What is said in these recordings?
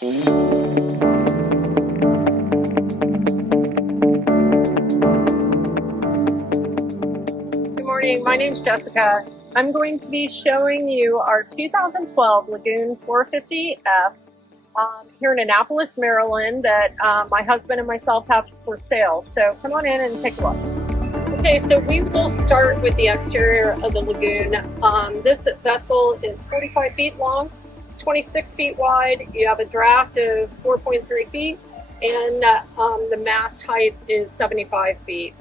Good morning, my name's Jessica. I'm going to be showing you our 2012 Lagoon 450F here in Annapolis, Maryland that my husband and myself have for sale. So come on in and take a look. Okay, so we will start with the exterior of the Lagoon. This vessel is 45 feet long, it's 26 feet wide, you have a draft of 4.3 feet, and the mast height is 75 feet.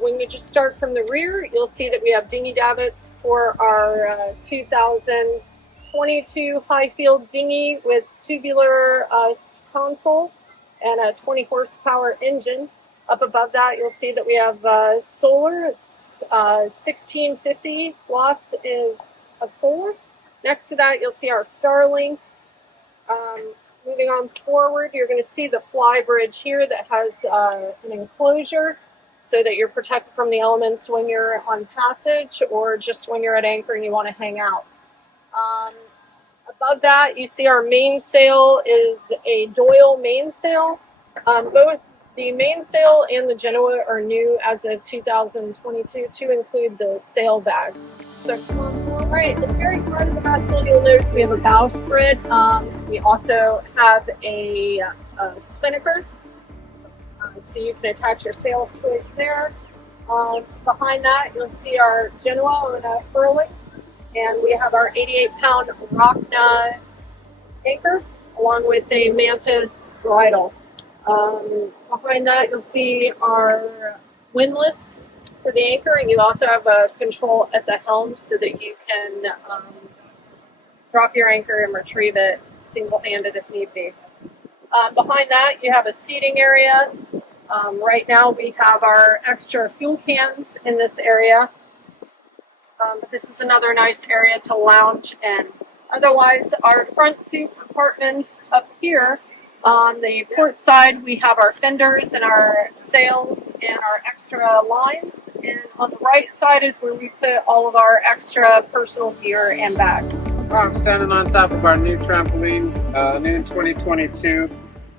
When you just start from the rear, you'll see that we have dinghy davits for our 2022 Highfield dinghy with tubular console and a 20 horsepower engine. Up above that, you'll see that we have solar. It's 1650 watts of solar. Next to that, you'll see our Starlink. Moving on forward, you're going to see the Flybridge here that has an enclosure so that you're protected from the elements when you're on passage or just when you're at anchor and you want to hang out. Above that, you see our mainsail is a Doyle mainsail. Both the mainsail and the Genoa are new as of 2022 to include the sail bag. So all right, at the very front of the vessel, you'll notice we have a bowsprit. We also have a spinnaker, so you can attach your sail to it there. Behind that, you'll see our Genoa on a furling, and we have our 88-pound Rockna anchor along with a Mantis bridle. Behind that, you'll see our windlass for the anchor, and you also have a control at the helm so that you can drop your anchor and retrieve it single-handed if need be. Behind that, you have a seating area. Right now, we have our extra fuel cans in this area. But this is another nice area to lounge in. Otherwise, our front two compartments up here, on the port side, we have our fenders and our sails and our extra lines. And on the right side is where we put all of our extra personal gear and bags. I'm standing on top of our new trampoline, new in 2022.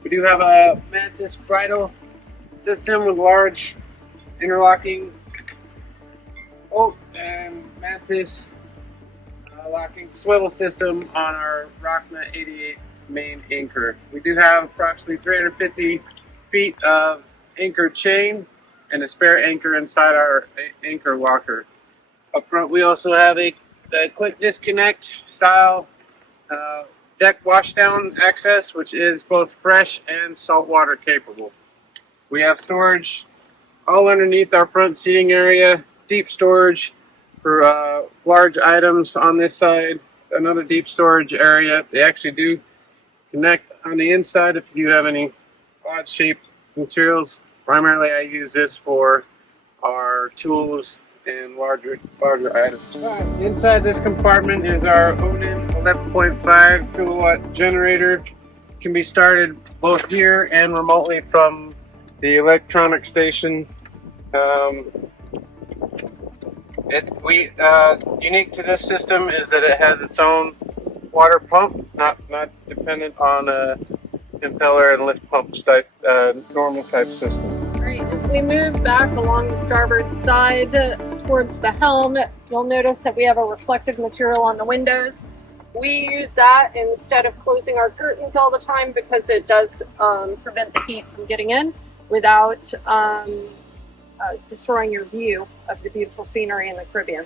We do have a Mantis bridle system with large interlocking and Mantis locking swivel system on our Rockna 88 main anchor. We do have approximately 350 feet of anchor chain and a spare anchor inside our anchor locker. Up front, we also have a quick disconnect style deck washdown access, which is both fresh and saltwater capable. We have storage all underneath our front seating area, deep storage for large items on this side, another deep storage area. They actually do connect on the inside if you have any odd shaped materials. Primarily I use this for our tools and larger items. Inside this compartment is our Onan 11.5 kilowatt generator. It can be started both here and remotely from the electronic station. Unique to this system is that it has its own water pump, not dependent on a impeller and lift pump type, normal type system. All right, as we move back along the starboard side towards the helm, you'll notice that we have a reflective material on the windows. We use that instead of closing our curtains all the time because it does prevent the heat from getting in without destroying your view of the beautiful scenery in the Caribbean.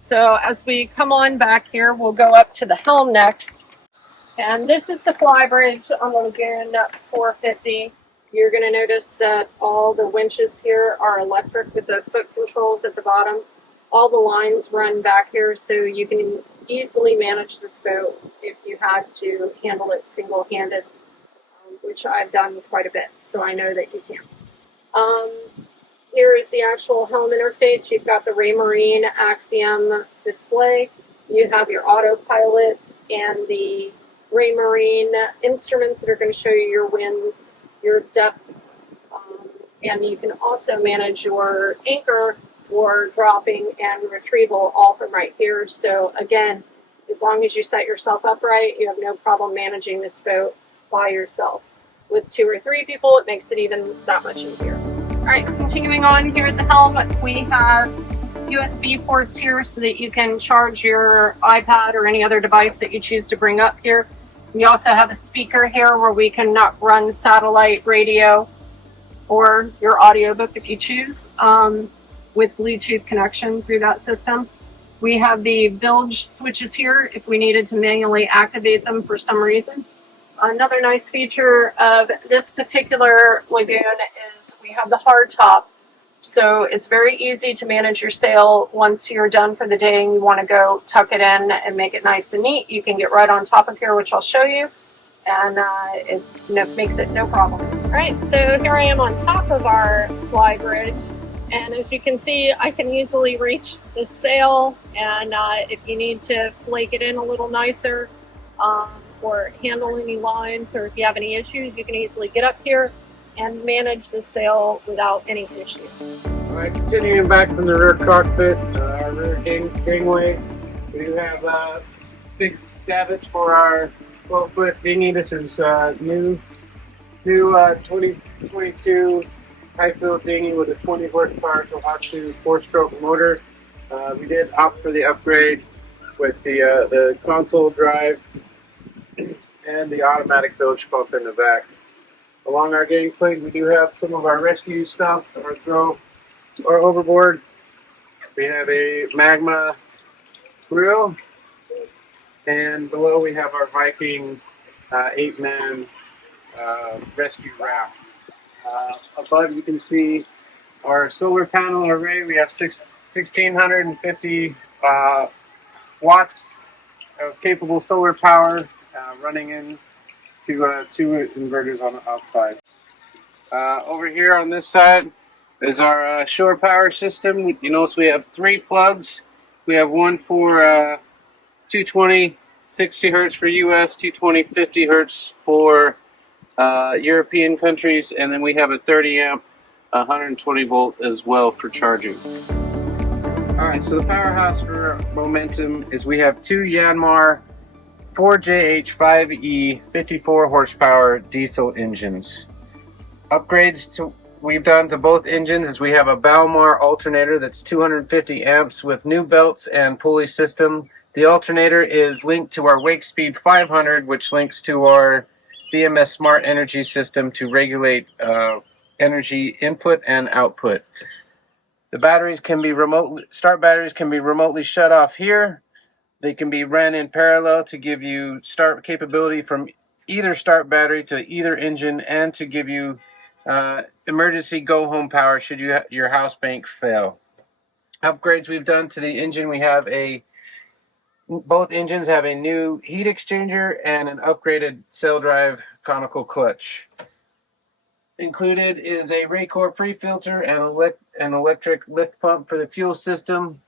So as we come on back here, we'll go up to the helm next. And this is the Flybridge on the Lagoon 450. You're going to notice that all the winches here are electric with the foot controls at the bottom. All the lines run back here so you can easily manage this boat if you had to handle it single-handed, which I've done quite a bit, so I know that you can. Here is the actual helm interface. You've got the Raymarine Axiom display. You have your autopilot and the Raymarine instruments that are going to show you your winds, your depth, and you can also manage your anchor for dropping and retrieval all from right here. So again, as long as you set yourself up right, you have no problem managing this boat. by yourself. With 2 or 3 people, it makes it even that much easier. All right, continuing on here at the helm, we have USB ports here so that you can charge your iPad or any other device that you choose to bring up here. We also have a speaker here where we can run satellite radio or your audiobook if you choose, with Bluetooth connection through that system. We have the bilge switches here if we needed to manually activate them for some reason. Another nice feature of this particular Lagoon is we have the hardtop. So it's very easy to manage your sail once you're done for the day and you want to go tuck it in and make it nice and neat. You can get right on top of here, which I'll show you, and makes it no problem. All right, so here I am on top of our Flybridge, and as you can see, I can easily reach the sail, and if you need to flake it in a little nicer, or handle any lines, or if you have any issues, you can easily get up here and manage the sail without any issue. All right, continuing back from the rear cockpit, our rear gangway, we do have big davits for our 12-foot dinghy. This is new 2022 Highfield dinghy with a 20 horsepower Tohatsu 4-stroke motor. We did opt for the upgrade with the console drive and the automatic bilge pump in the back. Along our gangplank, we do have some of our rescue stuff or throw or overboard. We have a magma grill, and below we have our Viking 8-man rescue raft. Above you can see our solar panel array. We have 1,650 watts of capable solar power running in to 2 inverters on the outside. Over here on this side is our shore power system. You notice we have 3 plugs. We have one for 220 60 hertz for US, 220 50 hertz for European countries, and then we have a 30 amp 120 volt as well for charging. Alright, so the powerhouse for Momentum is we have 2 Yanmar 4JH5E 54 horsepower diesel engines. Upgrades we've done to both engines is we have a Balmar alternator that's 250 amps with new belts and pulley system. The alternator is linked to our Wakespeed 500, which links to our BMS Smart Energy system to regulate energy input and output. The batteries can be start batteries can be remotely shut off here. They can be ran in parallel to give you start capability from either start battery to either engine, and to give you emergency go home power should your house bank fail. Upgrades we've done to the engine, we have both engines have a new heat exchanger and an upgraded sail drive conical clutch. Included is a Raycor pre-filter and an electric lift pump for the fuel system.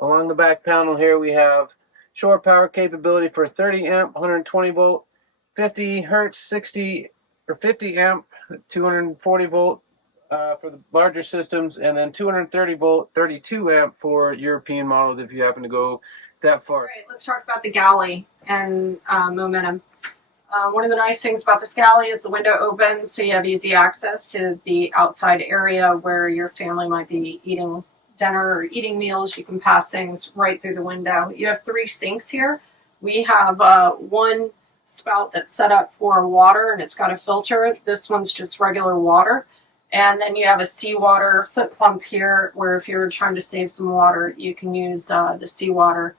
Along the back panel here we have shore power capability for 30 amp 120 volt 50 hertz 60 or 50 amp 240 volt for the larger systems, and then 230 volt 32 amp for European models if you happen to go that far. All right, let's talk about the Galley and Momentum. One of the nice things about this Galley is the window opens, so you have easy access to the outside area where your family might be eating dinner or eating meals. You can pass things right through the window. You have 3 sinks here. We have one spout that's set up for water, and it's got a filter. This one's just regular water. And then you have a seawater foot pump here, where if you're trying to save some water, you can use the seawater.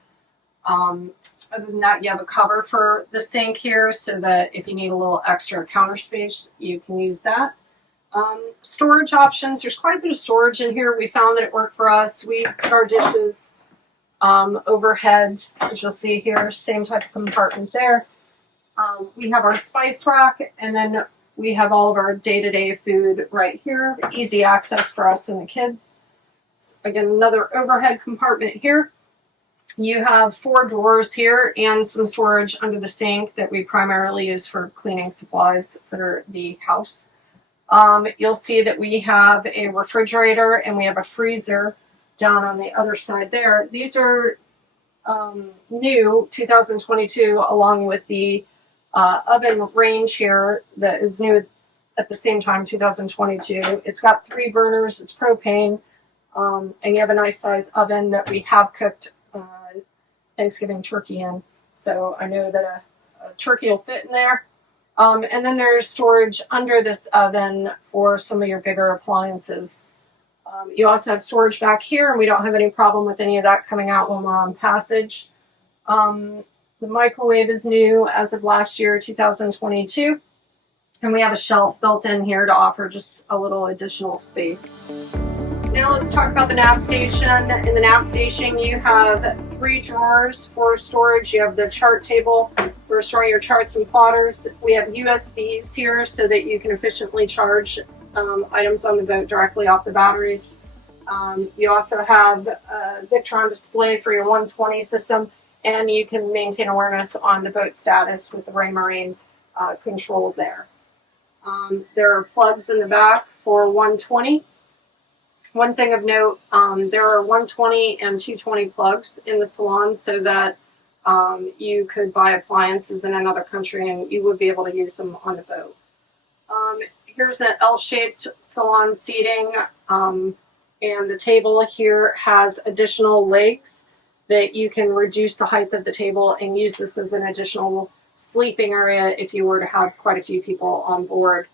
Other than that, you have a cover for the sink here, so that if you need a little extra counter space, you can use that. Storage options, there's quite a bit of storage in here. We found that it worked for us. We put our dishes overhead, as you'll see here, same type of compartment there. We have our spice rack, and then we have all of our day-to-day food right here. Easy access for us and the kids. Again, another overhead compartment here. You have 4 drawers here and some storage under the sink that we primarily use for cleaning supplies for the house. You'll see that we have a refrigerator and we have a freezer down on the other side there. These are new 2022, along with the oven range here that is new at the same time, 2022. It's got 3 burners, it's propane, and you have a nice size oven that we have cooked Thanksgiving turkey in. So I know that a turkey will fit in there. And then there's storage under this oven for some of your bigger appliances. You also have storage back here, and we don't have any problem with any of that coming out when we're on passage. The microwave is new as of last year, 2022. And we have a shelf built in here to offer just a little additional space. Now let's talk about the nav station. In the nav station, you have 3 drawers for storage. You have the chart table for storing your charts and plotters. We have USBs here so that you can efficiently charge items on the boat directly off the batteries. You also have a Victron display for your 120 system, and you can maintain awareness on the boat status with the Raymarine control there. There are plugs in the back for 120. One thing of note, there are 120 and 220 plugs in the Salon so that you could buy appliances in another country and you would be able to use them on the boat. Here's an L-shaped Salon seating, and the table here has additional legs that you can reduce the height of the table and use this as an additional sleeping area if you were to have quite a few people on board.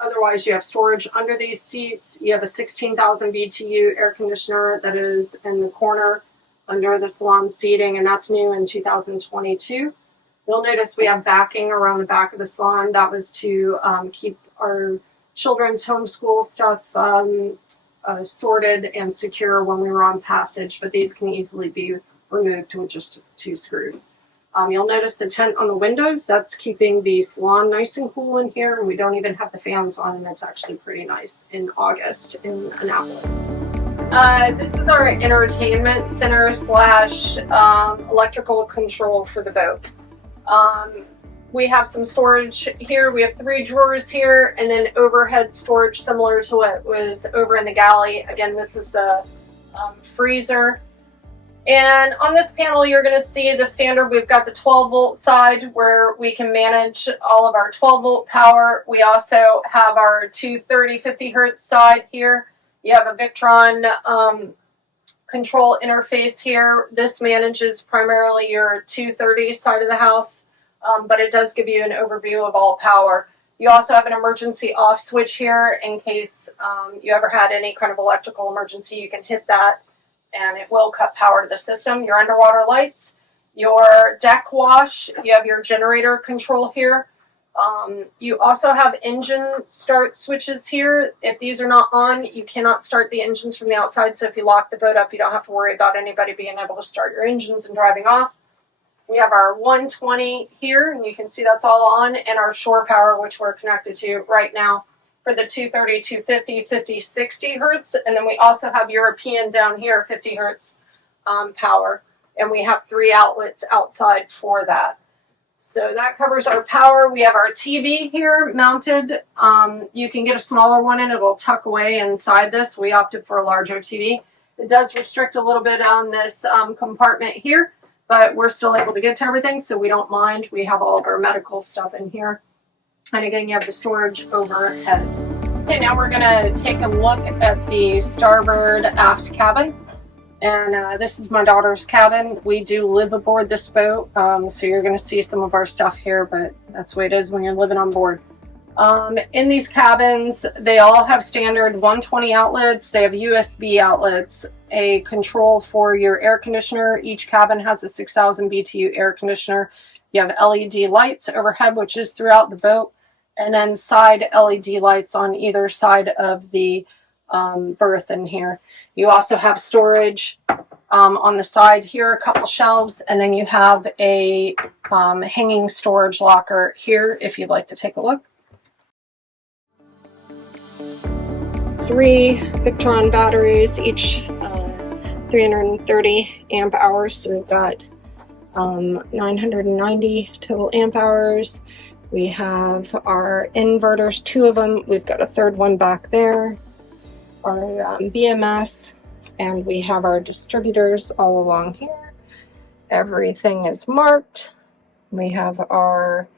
Otherwise, you have storage under these seats. You have a 16,000 BTU air conditioner that is in the corner under the Salon seating, and that's new in 2022. You'll notice we have backing around the back of the Salon. That was to keep our children's homeschool stuff sorted and secure when we were on passage, but these can easily be removed with just 2 screws. You'll notice the tent on the windows. That's keeping the Salon nice and cool in here, and we don't even have the fans on, and it's actually pretty nice in August in Annapolis. This is our entertainment center slash electrical control for the boat. We have some storage here. We have 3 drawers here, and then overhead storage similar to what was over in the galley. Again, this is the freezer. And on this panel, you're going to see the standard. We've got the 12-volt side where we can manage all of our 12-volt power. We also have our 230 50 hertz side here. You have a Victron control interface here. This manages primarily your 230 side of the house, but it does give you an overview of all power. You also have an emergency off switch here in case you ever had any kind of electrical emergency. You can hit that and it will cut power to the system. Your underwater lights, your deck wash, you have your generator control here. You also have engine start switches here. If these are not on, you cannot start the engines from the outside, so if you lock the boat up, you don't have to worry about anybody being able to start your engines and driving off. We have our 120 here, and you can see that's all on, and our shore power, which we're connected to right now for the 230, 250, 50, 60 hertz. And then we also have European down here, 50 hertz power. And we have 3 outlets outside for that. So that covers our power. We have our TV here mounted. You can get a smaller one and it'll tuck away inside this. We opted for a larger TV. It does restrict a little bit on this compartment here, but we're still able to get to everything, so we don't mind. We have all of our medical stuff in here. And again, you have the storage overhead. Okay, now we're gonna take a look at the Starboard Aft Cabin. And this is my daughter's cabin. We do live aboard this boat, so you're gonna see some of our stuff here, but that's the way it is when you're living on board. In these cabins, they all have standard 120 outlets. They have USB outlets, a control for your air conditioner. Each cabin has a 6,000 BTU air conditioner. You have LED lights overhead, which is throughout the boat, and then side LED lights on either side of the berth in here. You also have storage on the side here, a couple shelves, and then you have a hanging storage locker here if you'd like to take a look. 3 Victron batteries, each 330 amp hours, so we've got 990 total amp hours. We have our inverters, 2 of them. We've got a third one back there. Our BMS, and we have our distributors all along here. Everything is marked. We have our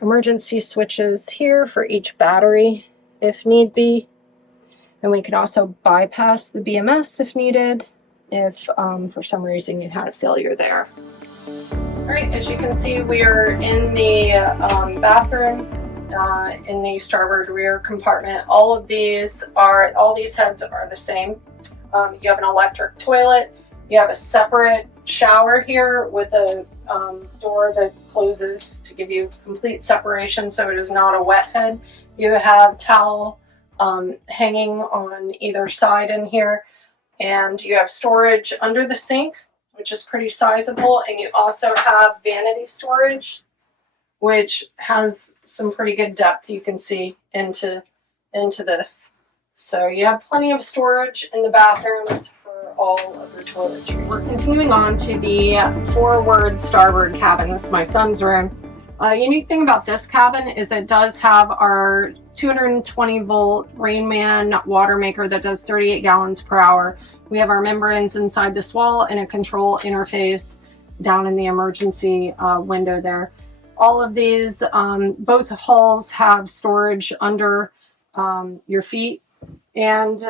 emergency switches here for each battery if need be. And we can also bypass the BMS if needed, if for some reason you had a failure there. All right, as you can see, we are in the bathroom in the starboard rear compartment. All these heads are the same. You have an electric toilet. You have a separate shower here with a door that closes to give you complete separation, so it is not a wet head. You have towel hanging on either side in here, and you have storage under the sink, which is pretty sizable, and you also have vanity storage, which has some pretty good depth. You can see into this. So you have plenty of storage in the bathrooms for all of your toiletries. We're continuing on to the forward starboard cabin. This is my son's room. Unique thing about this cabin is it does have our 220 volt Rainman water maker that does 38 gallons per hour. We have our membranes inside this wall and a control interface down in the emergency window there. All of these, both hulls have storage under your feet. And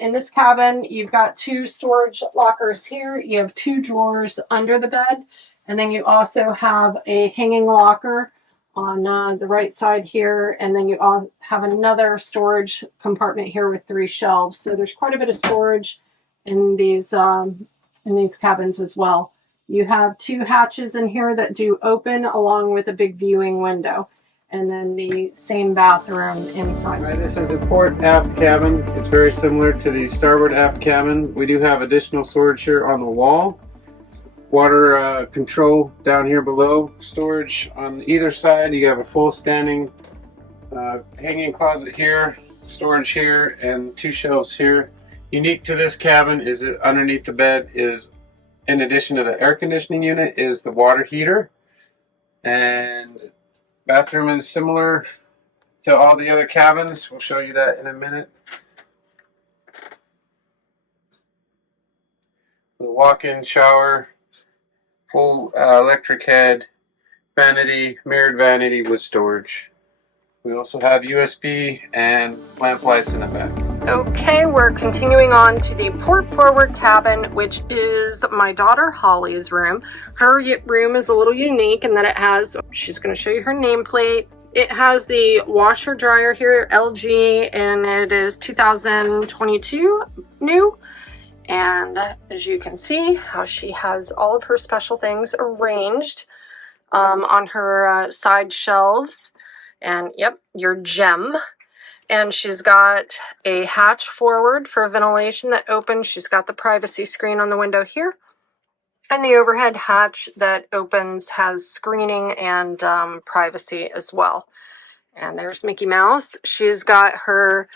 in this cabin, you've got 2 storage lockers here. You have 2 drawers under the bed. And then you also have a hanging locker on the right side here. And then you all have another storage compartment here with 3 shelves. So there's quite a bit of storage in these cabins as well. You have 2 hatches in here that do open along with a big viewing window. And then the same bathroom inside. Right, this is a port aft cabin. It's very similar to the starboard aft cabin. We do have additional storage here on the wall. Water control down here below. Storage on either side. You have a full standing hanging closet here, storage here, and 2 shelves here. Unique to this cabin is that underneath the bed is, in addition to the air conditioning unit, is the water heater. And bathroom is similar to all the other cabins. We'll show you that in a minute. The walk-in shower, full electric head, vanity, mirrored vanity with storage. We also have USB and lamp lights in the back. Okay, we're continuing on to the port forward cabin, which is my daughter Holly's room. Her room is a little unique in that it has, she's going to show you her nameplate. It has the washer dryer here, LG, and it is 2022 new. And as you can see, how she has all of her special things arranged on her side shelves. And yep, your gem. And she's got a hatch forward for ventilation that opens. She's got the privacy screen on the window here. And the overhead hatch that opens has screening and privacy as well. And there's Mickey Mouse. She's got her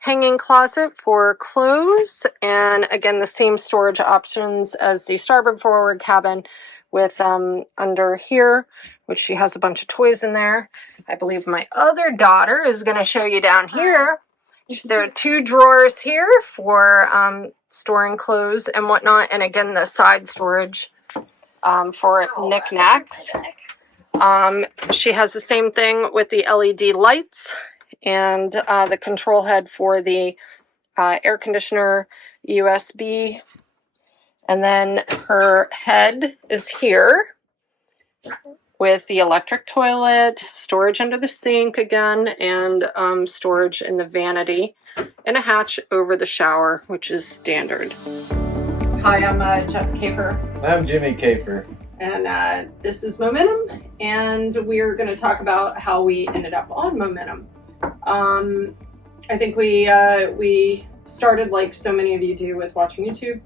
hanging closet for clothes. And again, the same storage options as the starboard forward cabin with under here, which she has a bunch of toys in there. I believe my other daughter is going to show you down here. There are 2 drawers here for storing clothes and whatnot. And again, the side storage for knickknacks. She has the same thing with the LED lights and the control head for the air conditioner USB. And then her head is here with the electric toilet, storage under the sink again, and storage in the vanity, and a hatch over the shower, which is standard. Hi, I'm Jess Kafer. I'm Jimmy Kafer. And this is Momentum, and we're going to talk about how we ended up on Momentum. I think we started like so many of you do with watching YouTube,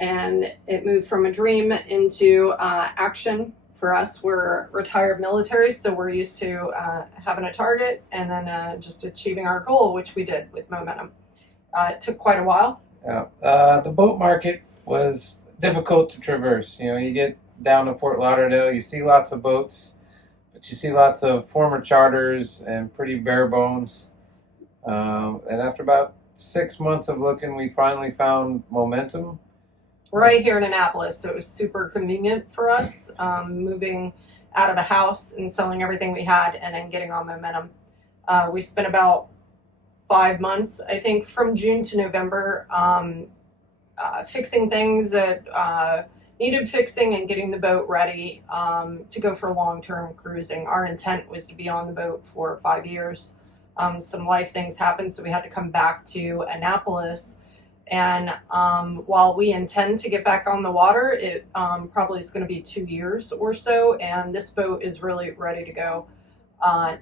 and it moved from a dream into action. For us, we're retired military, so we're used to having a target and then just achieving our goal, which we did with Momentum. It took quite a while. Yeah. The boat market was difficult to traverse. You know, you get down to Fort Lauderdale, you see lots of boats, but you see lots of former charters and pretty bare bones. And after about 6 months of looking, we finally found Momentum. Right here in Annapolis, so it was super convenient for us, moving out of the house and selling everything we had and then getting on momentum. We spent about 5 months, I think, from June to November, fixing things that needed fixing and getting the boat ready to go for long-term cruising. Our intent was to be on the boat for 5 years. Some life things happened, so we had to come back to Annapolis. And while we intend to get back on the water, it probably is going to be 2 years or so. And this boat is really ready to go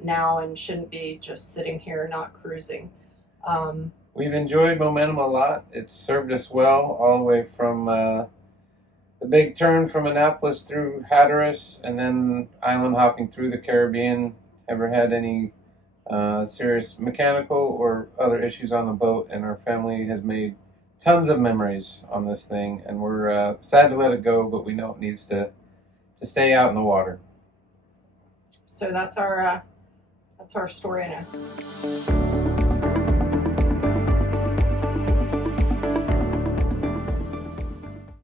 now and shouldn't be just sitting here not cruising. We've enjoyed momentum a lot. It's served us well all the way from the big turn from Annapolis through Hatteras and then island hopping through the Caribbean. Ever had any serious mechanical or other issues on the boat, and our family has made tons of memories on this thing, and we're sad to let it go, but we know it needs to stay out in the water. So that's our story now.